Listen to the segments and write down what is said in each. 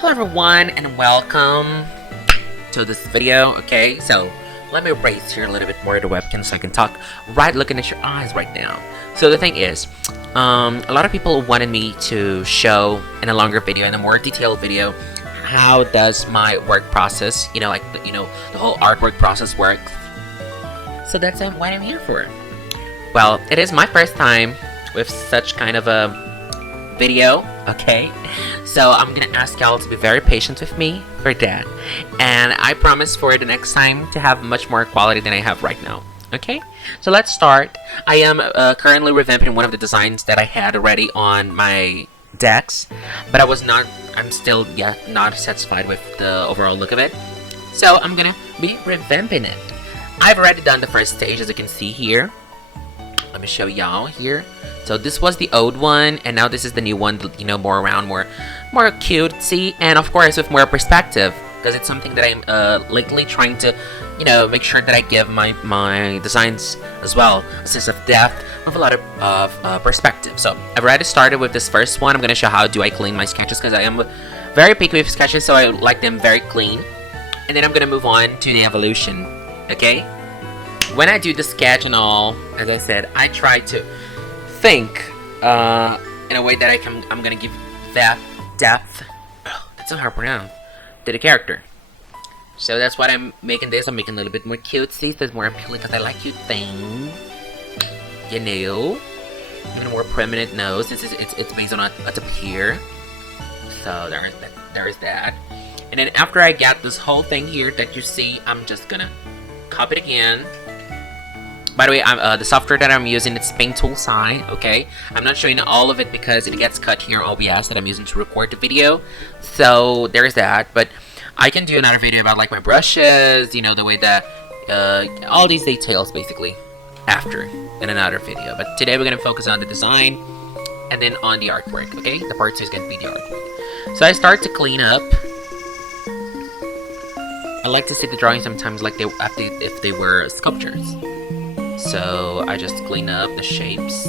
Hello everyone and welcome to this video. Okay, so let me raise here a little bit more of the webcam so I can talk right looking at your eyes right now. So the thing is, a lot of people wanted me to show in a longer video, in a more detailed video, how does my work process, like the whole artwork process work. So that's what I'm here for. Well, it is my first time with such kind of a video, okay? So I'm gonna ask y'all to be very patient with me for that. And I promise for the next time to have much more quality than I have right now, okay? So let's start. I am currently revamping one of the designs that I had already on my decks, but I'm still not satisfied with the overall look of it. So I'm gonna be revamping it. I've already done the first stage, as you can see here. Let me show y'all here. So this was the old one, and now this is the new one, more round, more cutesy, and of course with more perspective, because it's something that I'm lately trying to, make sure that I give my designs as well a sense of depth with a lot of perspective. So I've already started with this first one. I'm gonna show how do I clean my sketches, because I am very picky with sketches, so I like them very clean. And then I'm gonna move on to the evolution. Okay. When I do the sketch and all, as I said, I try to think in a way that I'm gonna give that depth. That's so hard to pronounce, to the character. So that's why I'm making this. I'm making a little bit more cutesy, so it's more appealing because I like cute things. Even a more prominent nose. It's based on a tip here. So there's that. And then after I get this whole thing here that you see, I'm just gonna copy it again. By the way, the software that I'm using, it's Paint Tool Sci, okay? I'm not showing all of it because it gets cut here on OBS that I'm using to record the video. So there's that, but I can do another video about like my brushes, the way that, all these details basically, after, in another video. But today we're gonna focus on the design, and then on the artwork, okay? The part 2 is gonna be the artwork. So I start to clean up. I like to see the drawing sometimes like if they were sculptures. So I just clean up the shapes.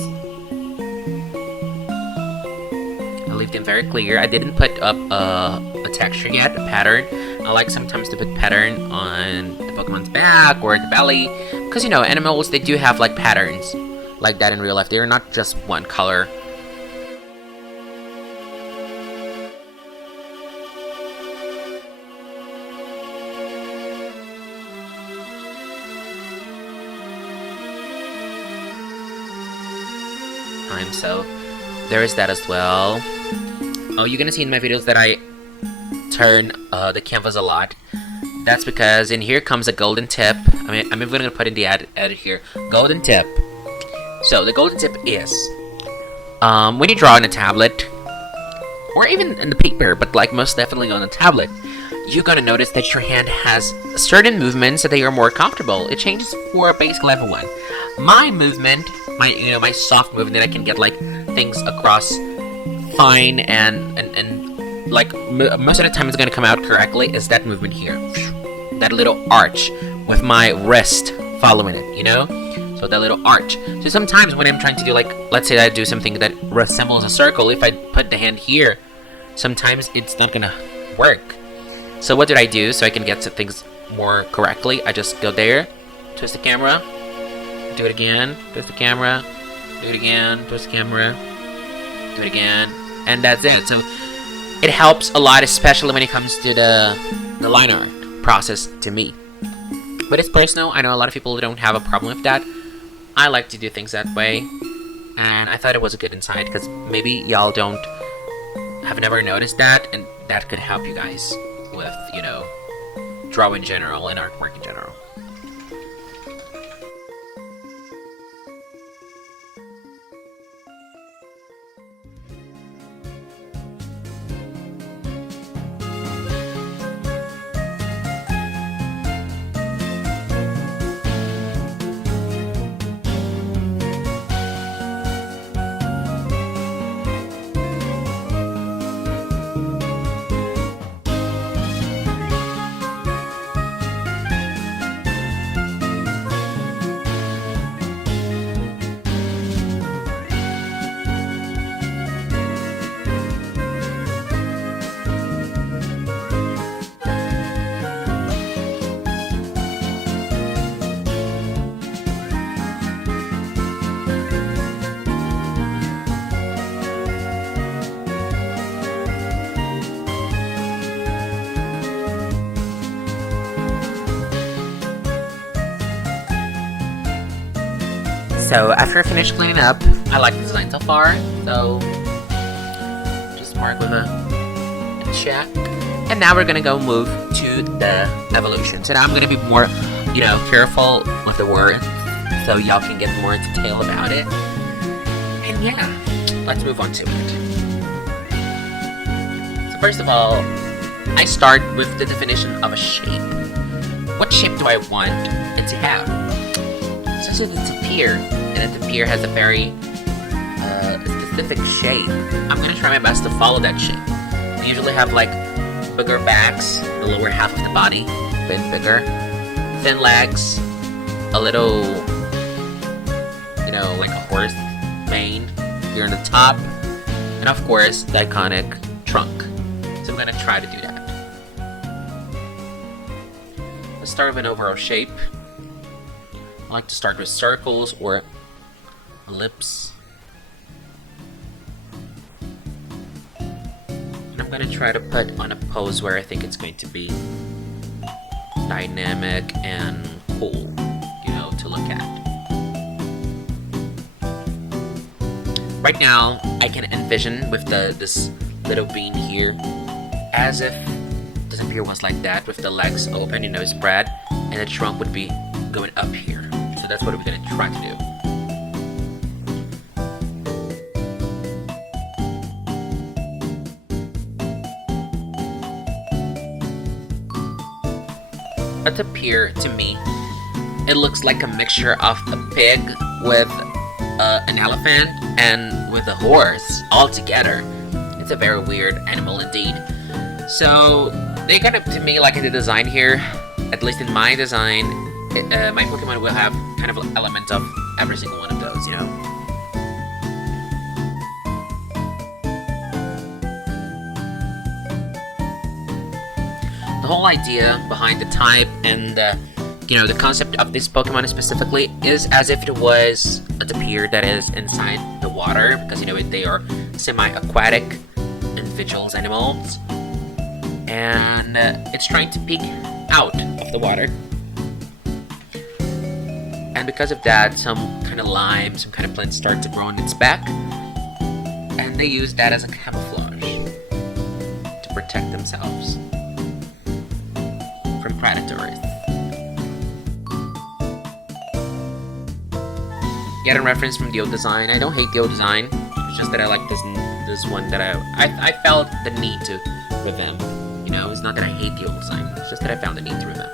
I leave them very clear. I didn't put up a texture yet, a pattern. I like sometimes to put pattern on the Pokemon's back or the belly, because animals, they do have like patterns like that in real life. They're not just one color. So there is that as well. Oh, you're gonna see in my videos that I turn the canvas a lot. That's because in here comes a golden tip. I'm even gonna put in the edit here. Golden tip. So the golden tip is when you draw on a tablet, or even in the paper, but like most definitely on a tablet, you're gonna notice that your hand has certain movements that they are more comfortable. It changes for basically everyone. My movement, my soft movement that I can get like things across fine and like most of the time it's gonna come out correctly, is that movement here, that little arch with my wrist following it, so that little arch. So sometimes when I'm trying to do, like, let's say that I do something that resembles a circle, if I put the hand here, sometimes it's not gonna work. So what did I do so I can get to things more correctly? I just go there, twist the camera, do it again, twist the camera, do it again, twist the camera, do it again, and that's it. So it helps a lot, especially when it comes to the line art process to me. But it's personal. I know a lot of people don't have a problem with that. I like to do things that way, and I thought it was a good insight because maybe y'all have never noticed that, and that could help you guys with, draw in general and artwork in general. so after I finish cleaning up, I like the design so far, so just mark with a check. And now we're gonna go move to the evolution. So now I'm gonna be more, careful with the words, so y'all can get more detail about it. And yeah, let's move on to it. So first of all, I start with the definition of a shape. What shape do I want it to have? Since it's a pier, and a pier has a very specific shape, I'm gonna try my best to follow that shape. We usually have like bigger backs, the lower half of the body, a bit bigger, thin legs, a little, like a horse mane here on the top, and of course the iconic trunk. So I'm gonna try to do that. Let's start with an overall shape. I like to start with circles or ellipse. And I'm gonna try to put on a pose where I think it's going to be dynamic and cool, to look at. Right now, I can envision with this little bean here, as if the pier was like that, with the legs open, spread, and the trunk would be going up here. So that's what we're gonna try to do. At the pier, to me, it looks like a mixture of a pig with an elephant and with a horse all together. It's a very weird animal indeed. So they kind of, to me, like in the design here, at least in my design, my Pokemon will have kind of an element of every single one of those, The whole idea behind the type and the concept of this Pokemon specifically is as if it was a tapir that is inside the water, because they are semi-aquatic individuals, animals, and it's trying to peek out of the water. And because of that, some kind of lime, some kind of plants start to grow on its back, and they use that as a camouflage to protect themselves from predators. Get a reference from the old design. I don't hate the old design. It's just that I like this one that I felt the need to revamp. It's not that I hate the old design. It's just that I found the need to revamp.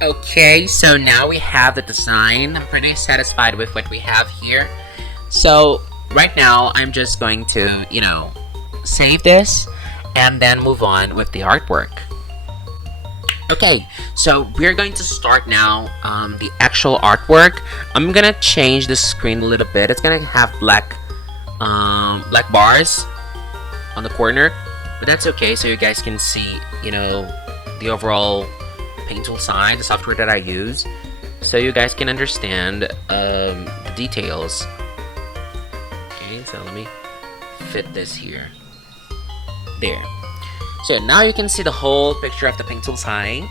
Okay, so now we have the design. I'm pretty satisfied with what we have here. So right now I'm just going to, save this and then move on with the artwork. Okay, so we're going to start now the actual artwork. I'm gonna change the screen a little bit. It's gonna have black bars on the corner, but that's okay, so you guys can see, the overall paint tool side, the software that I use, so you guys can understand the details. Okay, so let me fit this here. There. So now you can see the whole picture of the paint tool side.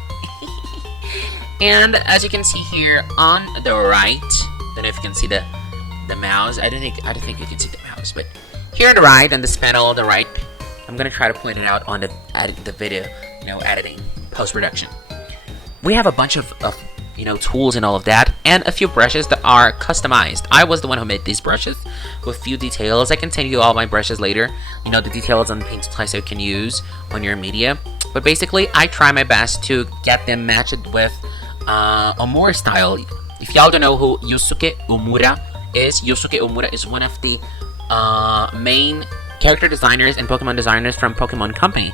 And as you can see here on the right, don't know if you can see the mouse. I don't think you can see the mouse, but here on the right, on this panel on the right, I'm gonna try to point it out on the video, editing, post-production. We have a bunch of tools and all of that, and a few brushes that are customized. I was the one who made these brushes with few details. I can send you all my brushes later, the details on the paint supplies you can use on your media. But basically, I try my best to get them matched with Ohmura style. If y'all don't know who Ohmura is one of the main character designers and Pokemon designers from Pokemon Company.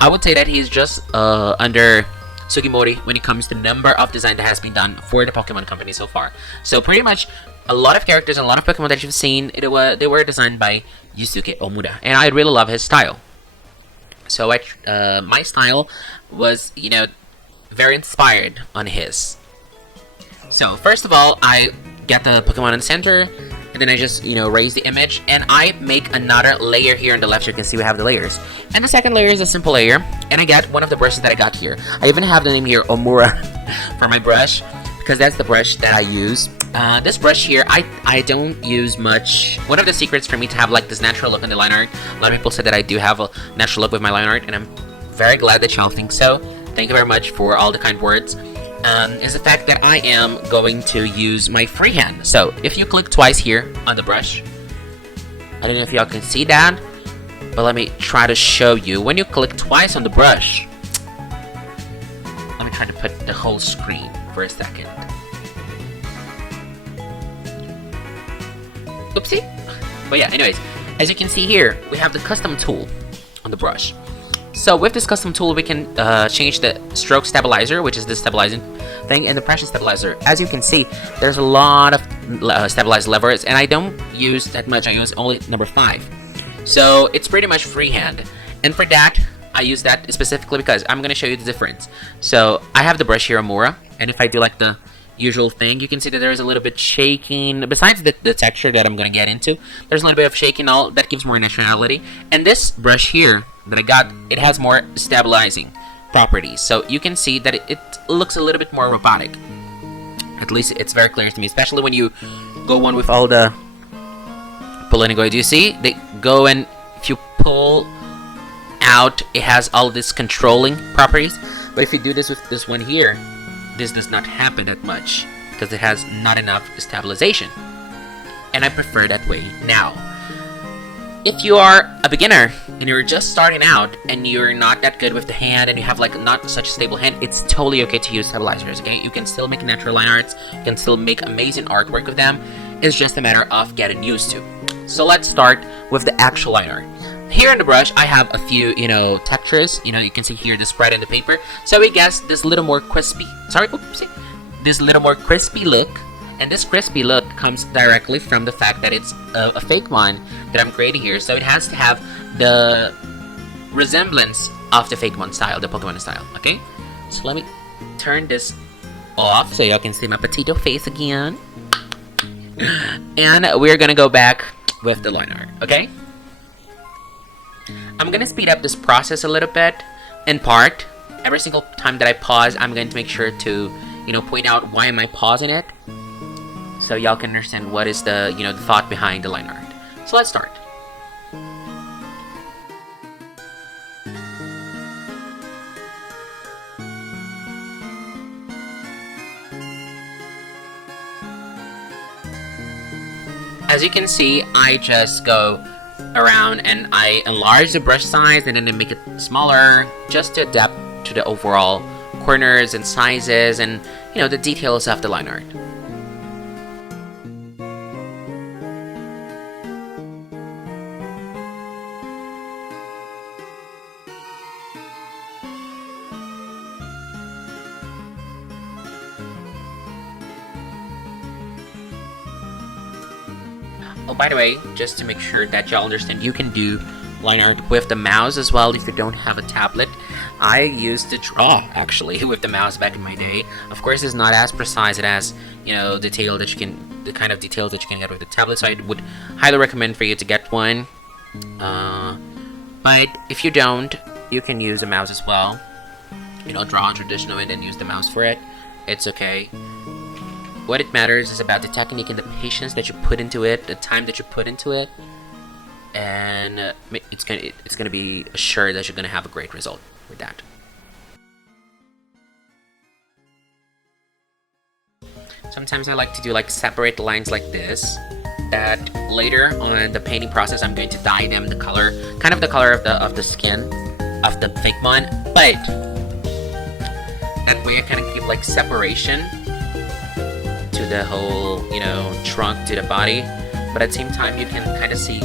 I would say that he's just under Sugi when it comes to the number of design that has been done for the Pokemon Company so far. So pretty much a lot of characters and a lot of Pokemon that you've seen, they were designed by Yusuke Ohmura, and I really love his style. So my style was, very inspired on his. So first of all, I get the Pokemon in the center, and then I just, raise the image, and I make another layer here on the left. You can see we have the layers. And the second layer is a simple layer, and I get one of the brushes that I got here. I even have the name here, Ohmura, for my brush, because that's the brush that I use. This brush here, I don't use much. One of the secrets for me to have like this natural look in the line art, a lot of people said that I do have a natural look with my line art, and I'm very glad that y'all think so. Thank you very much for all the kind words. Is the fact that I am going to use my freehand. So if you click twice here on the brush, I don't know if y'all can see that, but let me try to show you. When you click twice on the brush, let me try to put the whole screen for a second. Oopsie. But yeah, anyways, as you can see here, we have the custom tool on the brush. So with this custom tool, we can change the stroke stabilizer, which is the stabilizing thing, and the pressure stabilizer. As you can see, there's a lot of stabilized levers, and I don't use that much. I use only number 5. So it's pretty much freehand. And for that, I use that specifically because I'm going to show you the difference. So I have the brush here, Ohmura, and if I do like the usual thing, you can see that there is a little bit shaking. Besides the texture that I'm going to get into, there's a little bit of shaking, all that gives more naturality. And this brush here that I got, it has more stabilizing properties, so you can see that it looks a little bit more robotic. At least it's very clear to me, especially when you go on with all the pulling and going. Do you see they go, and if you pull out, it has all this controlling properties. But if you do this with this one here, this does not happen that much because it has not enough stabilization, and I prefer that way. Now, if you are a beginner and you're just starting out and you're not that good with the hand and you have like not such a stable hand, it's totally okay to use stabilizers. Okay, you can still make natural line arts, you can still make amazing artwork with them. It's just a matter of getting used to. So let's start with the actual line art. Here in the brush, I have a few, textures. You can see here the spread in the paper. So we guess this little more crispy. This little more crispy look. And this crispy look comes directly from the fact that it's a fake one that I'm creating here. So it has to have the resemblance of the fake one style, the Pokemon style. Okay? So let me turn this off so y'all can see my potato face again. And we're gonna go back with the line art. Okay? I'm gonna speed up this process a little bit. In part, every single time that I pause, I'm going to make sure to, point out why am I pausing it, so y'all can understand what is the, the thought behind the line art. So let's start. As you can see, I just go around and I enlarge the brush size and then I make it smaller just to adapt to the overall corners and sizes and, the details of the line art. Oh, by the way, just to make sure that y'all understand, you can do line art with the mouse as well if you don't have a tablet. I used to draw actually with the mouse back in my day. Of course, it's not as precise as, you know, the kind of details that you can get with the tablet. So I would highly recommend for you to get one. But if you don't, you can use a mouse as well. You know, draw traditional and then use the mouse for it. It's okay. What it matters is about the technique and the patience that you put into it, the time that you put into it, and it's gonna be assured that you're gonna have a great result with that. Sometimes I like to do like separate lines like this. That later on the painting process, I'm going to dye them the color, kind of the color of the skin of the fake one, but that way I kind of keep like separation to the whole, you know, trunk to the body, but at the same time you can kind of see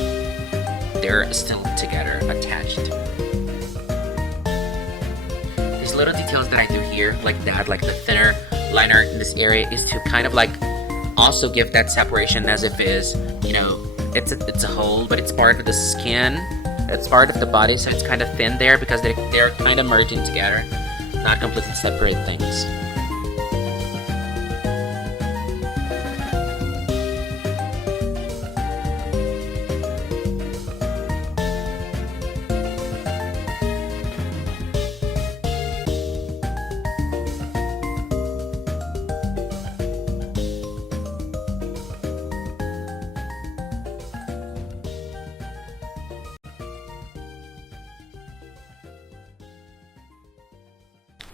they're still together, attached. These little details that I do here, like that, like the thinner line art in this area, is to kind of like also give that separation as if is, you know, it's a whole, but it's part of the skin, it's part of the body, so it's kind of thin there because they're kind of merging together, not completely separate things.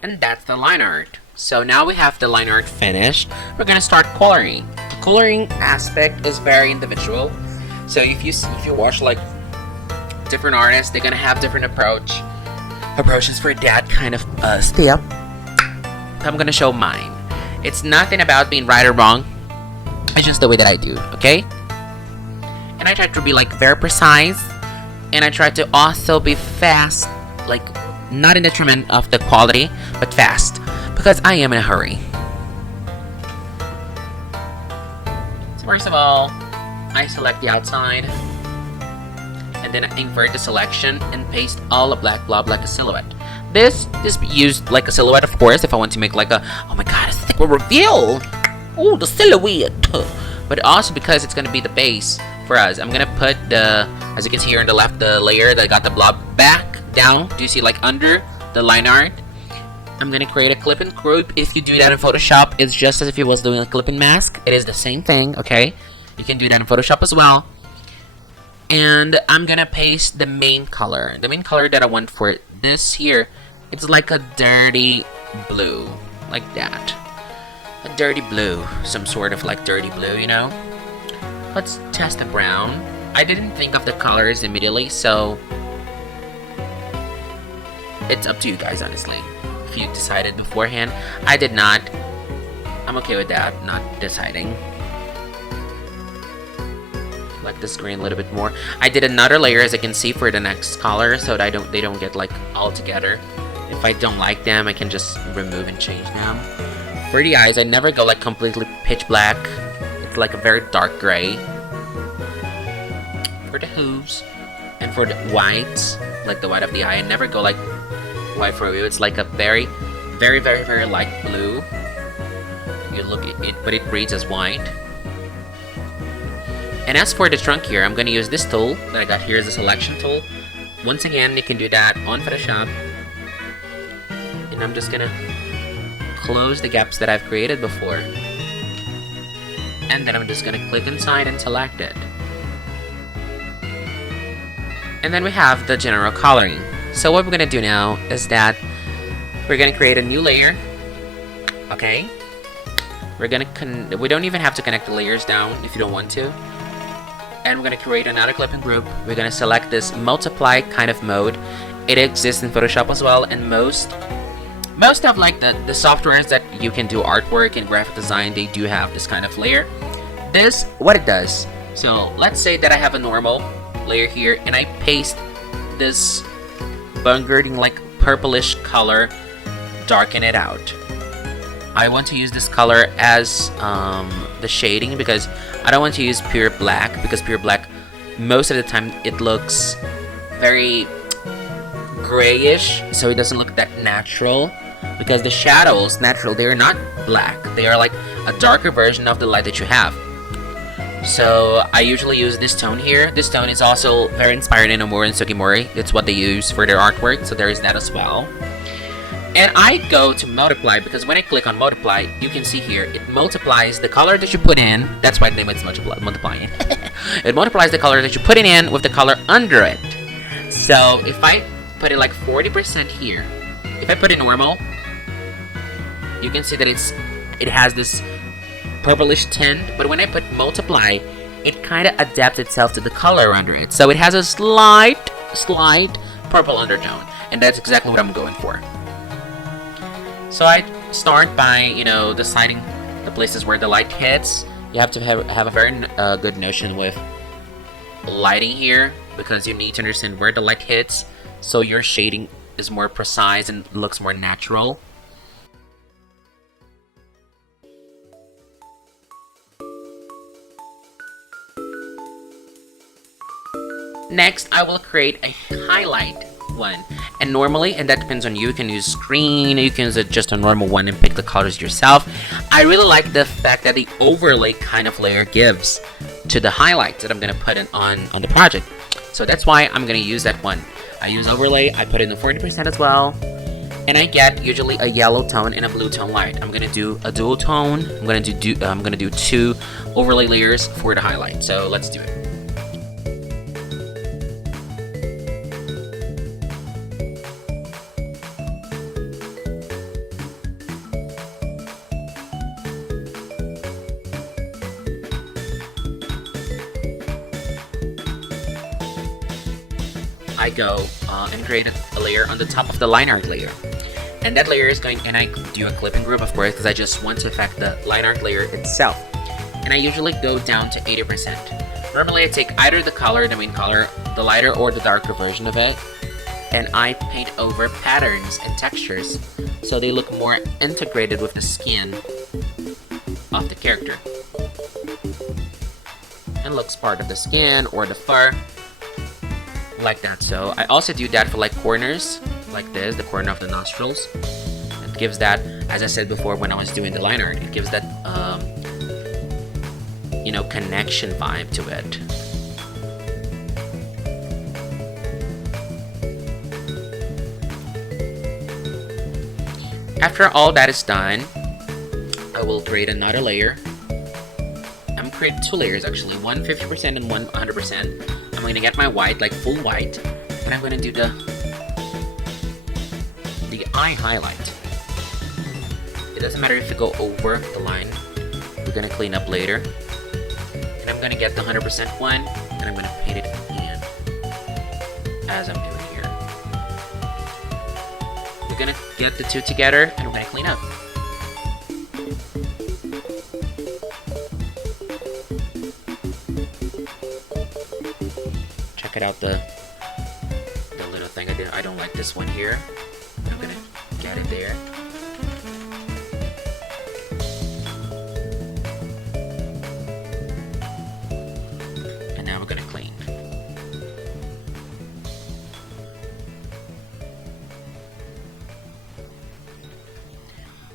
And that's the line art. So now we have the line art finished. We're gonna start coloring. The coloring aspect is very individual. So if you watch like different artists, they're gonna have different approaches for that kind of step. I'm gonna show mine. It's nothing about being right or wrong. It's just the way that I do. Okay. And I try to be like very precise, and I try to also be fast, like not in detriment of the quality, but fast, because I am in a hurry. So first of all, I select the outside, and then I invert the selection and paste all a black blob like a silhouette. This is used like a silhouette, of course, if I want to make like a, oh my god, it's like a reveal. Oh, the silhouette. But also because it's gonna be the base for us. I'm gonna put the, as you can see here on the left, the layer that got the blob back down. Do you see like under the line art? I'm gonna create a clip and group. If you do that in Photoshop, it's just as if you was doing a clipping mask. It is the same thing, okay? You can do that in Photoshop as well. And I'm gonna paste the main color. The main color that I want for this here, it's like a dirty blue, like that. A dirty blue, some sort of like dirty blue, you know? Let's test the brown. I didn't think of the colors immediately, so it's up to you guys, honestly. If you decided beforehand, I did not. I'm okay with that, not deciding. Like this green a little bit more. I did another layer, as you can see, for the next color, so that they don't get like all together. If I don't like them, I can just remove and change them. For the eyes, I never go like completely pitch black. It's like a very dark gray. For the hooves and for the whites, like the white of the eye, I never go like white for you. It's like a very, very, very, very light blue. You look at it, but it reads as white. And as for the trunk here, I'm going to use this tool that I got here as a selection tool. Once again, you can do that on Photoshop. And I'm just going to close the gaps that I've created before. And then I'm just going to click inside and select it. And then we have the general coloring. So what we're going to do now is that we're going to create a new layer. Okay? We don't even have to connect the layers down if you don't want to. And we're going to create another clipping group. We're going to select this multiply kind of mode. It exists in Photoshop as well, and most of like the softwares that you can do artwork and graphic design, they do have this kind of layer. This, what it does, so let's say that I have a normal layer here and I paste this burgundy like purplish color, darken it out. I want to use this color as the shading, because I don't want to use pure black, because pure black most of the time it looks very grayish, so it doesn't look that natural. Because the shadows, natural, they are not black, they are like a darker version of the light that you have. So I usually use this tone here. This tone is also very inspired in Ohmura and Sugi. It's what they use for their artwork, so there is that as well. And I go to multiply, because when I click on multiply, you can see here, it multiplies the color that you put in. That's why the name is multiplying. It multiplies the color that you put it in with the color under it. So if I put it like 40% here, if I put it normal, you can see that it has this purplish tint, but when I put multiply, it kind of adapts itself to the color under it. So it has a slight purple undertone, and that's exactly what I'm going for. So I start by, deciding the places where the light hits. You have to have a very good notion with lighting here, because you need to understand where the light hits, so your shading is more precise and looks more natural. Next, I will create a highlight one, and normally, and that depends on you can use screen, you can use just a normal one and pick the colors yourself. I really like the fact that the overlay kind of layer gives to the highlights that I'm going to put in on the project. So that's why I'm going to use that one. I use overlay, I put in the 40% as well, and I get usually a yellow tone and a blue tone light. I'm going to do a dual tone. I'm going to do 2 overlay layers for the highlight. So let's do it. I go and create a layer on the top of the line art layer, and that layer is going, and I do a clipping group, of course, because I just want to affect the line art layer itself. And I usually go down to 80%. Normally I take either the color, the main color, the lighter or the darker version of it, and I paint over patterns and textures so they look more integrated with the skin of the character and looks part of the skin or the fur, like that. So I also do that for like corners, like this, the corner of the nostrils. It gives that, as I said before when I was doing the line art, it gives that connection vibe to it. After all that is done, I will create another layer. I'm creating 2 layers actually, one 50% and one 100%. I'm going to get my white, like full white, and I'm going to do the eye highlight. It doesn't matter if you go over the line, we're going to clean up later. And I'm going to get the 100% one, and I'm going to paint it in, as I'm doing here. We're going to get the 2 together, and we're going to clean up. Check out the little thing I did. I don't like this one here. I'm gonna get it there. And now we're gonna clean.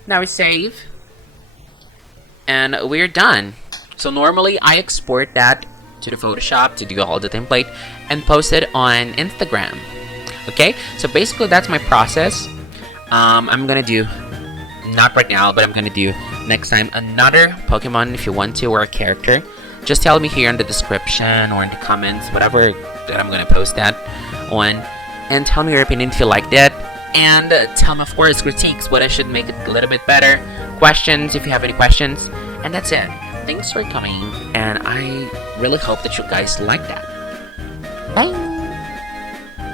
Now we save, and we're done. So normally I export that to the Photoshop to do all the template and post it on Instagram. Okay, so basically that's my process. I'm gonna do, not right now, but I'm gonna do next time another Pokemon if you want to, or a character. Just tell me here in the description or in the comments, whatever that I'm gonna post that on, and tell me your opinion if you liked it, and tell me, of course, critiques, what I should make it a little bit better, questions if you have any questions, and that's it. Thanks for coming, and I really hope that you guys like that. Bye!